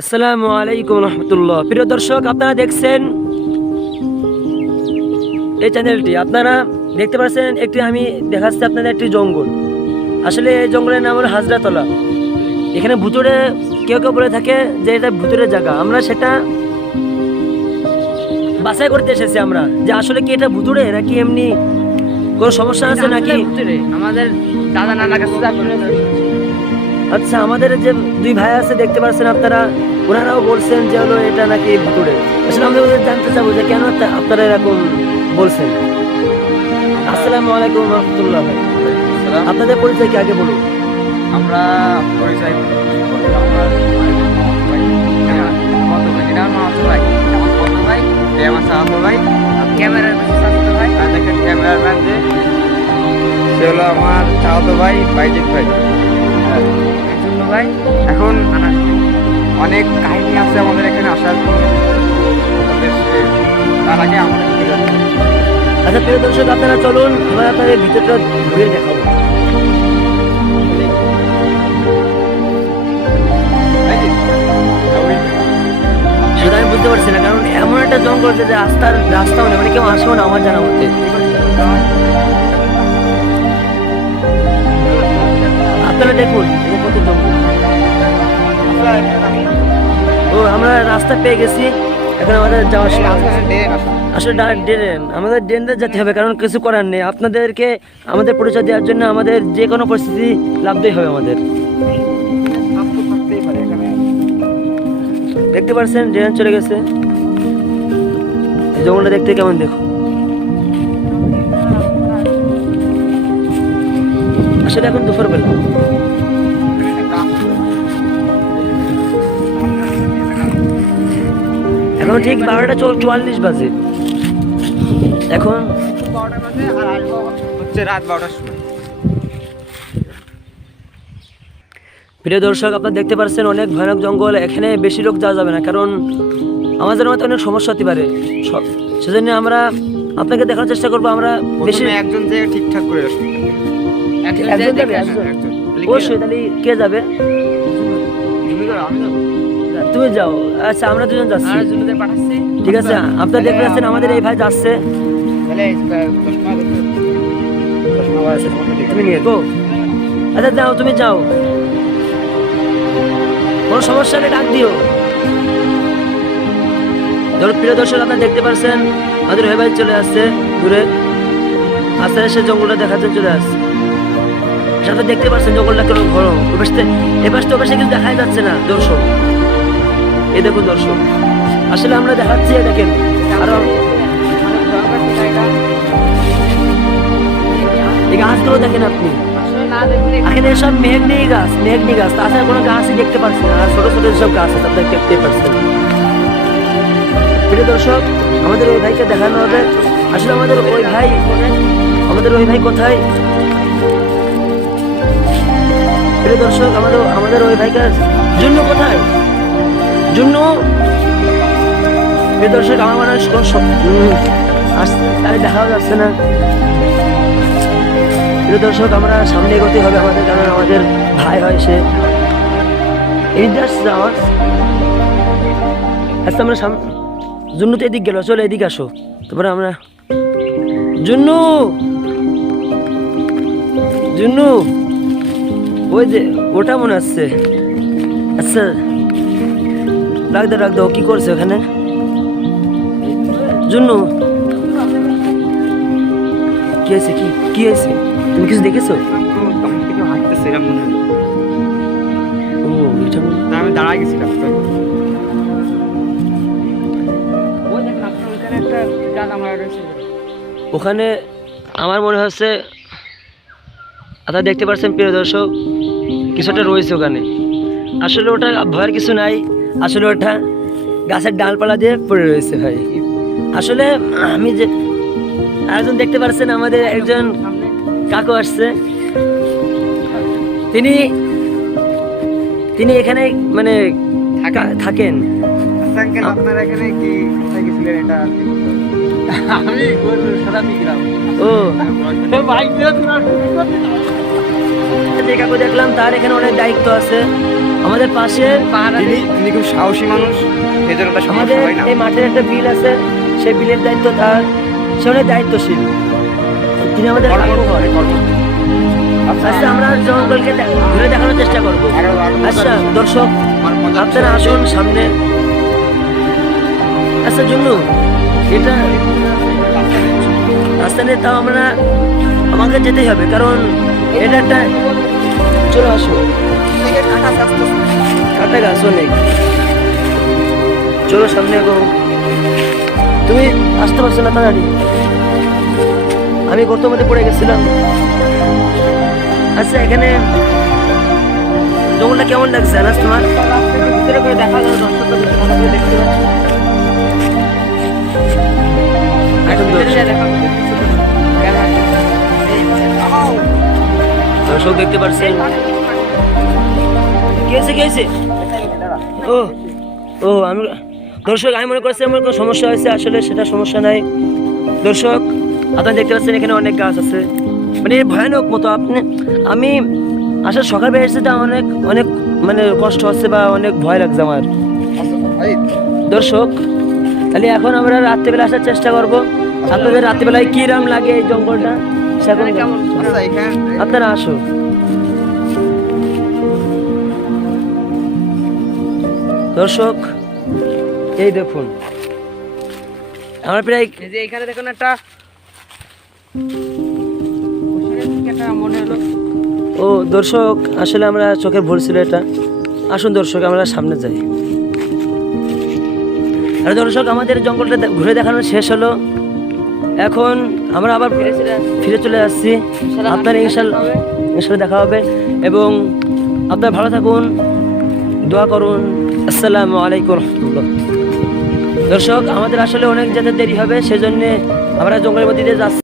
আসসালামু আলাইকুম রহমতুল্লাহ। প্রিয় দর্শক, আপনারা দেখছেন এই চ্যানেলটি। আপনারা দেখতে পাচ্ছেন আমি দেখাচ্ছি আপনাদের একটি জঙ্গল। আসলে এই জঙ্গলের নাম হলো হাজরাতলা। এখানে ভুতুড়ে কেউ কেউ বলে থাকে যে এটা ভুতুড়ের জায়গা। আমরা সেটা বাছাই করতে এসেছি আমরা, যে আসলে কি এটা ভুতুড়ে নাকি এমনি কোনো সমস্যা আছে নাকি। আমাদের দাদা নানার কাছে আচ্ছা, আমাদের যে দুই ভাই আছে দেখতে পাচ্ছেন আপনারা, ওনারাও বলছেন যে হলো এটা নাকি ভুতুড়ে। আসলে আমরা ওদের জানতে চাবো যে কেন আপনারা এরকম বলছেন। আসসালামু আলাইকুম রহমতুল্লাহ। ভাই, আপনাদের পরিচয় কি আগে বলুন। আমরা পরিচয় আমার কত ভাই, এটা আমার মামাতো ভাই, আমার কত ভাই, আমার চাচাতো ভাই, ক্যামেরার চাচাতো ভাই, আর দেখেন ক্যামেরাম্যান যে সে হলো আমার চাচাতো ভাই বাইজিৎ ভাই। ছোট ভাই এখন অনেক কাহিনী আছে আমাদের এখানে আসার জন্য। তার আগে আমাদের আচ্ছা প্রিয় দর্শক, আপনারা চলুন আমরা আপনাদের ভিতরটা ঘুরে দেখাবো। সেটা আমি বুঝতে পারছি না, কারণ এমন একটা জঙ্গল যে রাস্তাও নেই, মানে কেউ আসেও না আমার জানা মতে। আপনারা দেখুন এটা কত জঙ্গল। ও, আমরা রাস্তা পেয়ে গেছি, এখন আমাদের যাওয়ার সময়। আসলে ড্রেন, আমাদের ড্রেনে যেতে হবে, কারণ কিছু করার নেই। আপনাদেরকে আমাদের পরিচয় দেওয়ার জন্য আমাদের যে কোনো পরিস্থিতি লাভতেই হবে আমাদের। দেখতে পাচ্ছেন ড্রেন চলে গেছে। এই জঙ্গলটা দেখতে কেমন দেখো। আসলে এখন দুপুর বেলা, এখন ঠিক 12:44 বাজে। এখন 12টা বাজে আর আসবো হচ্ছে রাত 12টার সময়। প্রিয় দর্শক, আপনারা দেখতে পাচ্ছেন অনেক ভয়ানক জঙ্গল। এখানে বেশি লোক যাওয়া যাবে না, কারণ আমাদের মতো অনেক সমস্যা হতে পারে। সেজন্য আমরা আপনাকে দেখার চেষ্টা করবো। আমরা বেশি একজন যে ঠিকঠাক করে আসবে, একজন যাবে, অবশ্যই। তাহলে কে যাবে? তুমি যাও। আচ্ছা, আমরা দুজন যাচ্ছি। ঠিক আছে, আপনারা দেখতে পাচ্ছেন আমাদের এই ভাই যাচ্ছে। তুমি নিয়ে গো। আচ্ছা যাও, তুমি যাও, কোনো সমস্যা নেই, ডাক দিও। প্রিয় দর্শক, আপনারা দেখতে পাচ্ছেন আমাদের ওই ভাই চলে আসছে দূরে, আস্তে আস্তে জঙ্গলটা দেখার জন্য চলে আসছে। আপনারা দেখতে পাচ্ছেন জঙ্গলটা কেন ঘন। এপাশ তো ওপাশে কিছু দেখাই যাচ্ছে না দর্শক। এই দেখুন দর্শক, আসলে আমরা দেখাচ্ছি, দেখেন। আরো এই গাছগুলো দেখেন আপনি, এখানে সব মেঘনি গাছ, তাছাড়া কোনো গাছই দেখতে পাচ্ছি না। আর ছোট ছোট সব গাছ আছে, আপনারা দেখতে পাচ্ছেন। প্রিয় দর্শক, আমাদের ওই ভাইকে দেখানো হবে। আসলে আমাদের ওই ভাই কোথায়? প্রিয় দর্শক, আমাদের ওই ভাইকে জুন্নু কোথায়? জুন্নু, প্রিয় দর্শক, আমার মনে হয় তাই দেখাও যাচ্ছে না। প্রিয় দর্শক, আমরা সামনে এগোতে হবে আমাদের, কারণ আমাদের ভাই হয় সে। আচ্ছা, আমরা জুন্নু তো এদিক গেল, চলো এদিকে আসো। তারপরে আমরা জুন্নু, ওই যে ওটা মনে আসছে। আচ্ছা, রাখ দাও, কি করছে ওখানে? জুন্নু, কি হয়েছে? কি হয়েছে? তুমি কিছু দেখেছো? আমি দাঁড়ায় গেছিলাম। ওখানে আমার মনে হচ্ছে, আপনারা দেখতে পাচ্ছেন প্রিয় দর্শক, কিছুটা রয়েছে ওখানে। আসলে ওটা ভয়ের কিছু নাই, আসলে ওটা গাছের ডালপালা দিয়ে পড়ে রয়েছে ভাই। আসলে আমি যে একজন দেখতে পাচ্ছেন, আমাদের একজন কাকু আসছে। তিনি এখানে মানে থাকেন। আপনারা এখানে কি গেছিলেন? এটা আমি ও বাইক যে কাকু দেখলাম তার এখানে অনেক দায়িত্ব আছে আমাদের পাশে তিনি খুব সাহসী মানুষ, এই জন্য তার সমস্যা আমাদের হয় না। এই মাঠের একটা বিল আছে, সেই বিলের দায়িত্ব তার, সে অনেক দায়িত্বশীল, তিনি আমাদের কাকু হয়। আচ্ছা আমরা জঙ্গলকে ঘুরে দেখানোর চেষ্টা করবো। আচ্ছা দর্শক আপনারা আসুন সামনে। আচ্ছা জুন্নু, এটা রাস্তা নিয়ে তাও আমাকে যেতেই হবে, কারণ এটা একটা, চলো আসো, কাটা গাছ অনেক, চলো সামনে গো। তুমি আসতে পারছো না তাড়াতাড়ি, আমি গর্তের মধ্যে পড়ে গেছিলাম। আচ্ছা এখানে জঙ্গলটা কেমন লাগছে আনাস তোমার? ভিতরে করে দেখা গেল, দর্শকরা ভিতরে ভালো করে দেখতে পাচ্ছে। এখন দর্শক দেখতে পাচ্ছেন। কি হয়েছে? ও আমি দর্শক আমি মনে করছি আমার কোনো সমস্যা হয়েছে, আসলে সেটা সমস্যা নাই। দর্শক আপনারা দেখতে পাচ্ছেন এখানে অনেক গাছ আছে, মানে ভয়ানক মতো। আমি আসলে সকাল বের এসেছি, অনেক অনেক মানে কষ্ট হচ্ছে বা অনেক ভয় লাগছে আমার। দর্শক তাহলে এখন আমরা রাত্রিবেলা আসার চেষ্টা করবো। আপনাদের রাত্রিবেলায় কিরম লাগে এই জঙ্গলটা সেরকম আপনারা আসো। দর্শক এই দেখুন আমরা প্রায়, এখানে দেখুন একটা মনে হলো। ও দর্শক আসলে আমরা চোখে ভুল ছিল এটা। আসুন দর্শক আমরা সামনে যাই। আর দর্শক আমাদের জঙ্গলটা ঘুরে দেখানো শেষ হলো, এখন আমরা আবার ফিরে চলে যাচ্ছি। আপনার ইনশাল্লাহ দেখা হবে, এবং আপনারা ভালো থাকুন, দোয়া করুন। আসসালামু আলাইকুম রহমতুল্লাহ। দর্শক আমাদের আসলে অনেক যেতে দেরি হবে, সেজন্য আমরা জঙ্গলের মধ্যে দিয়ে যাচ্ছি।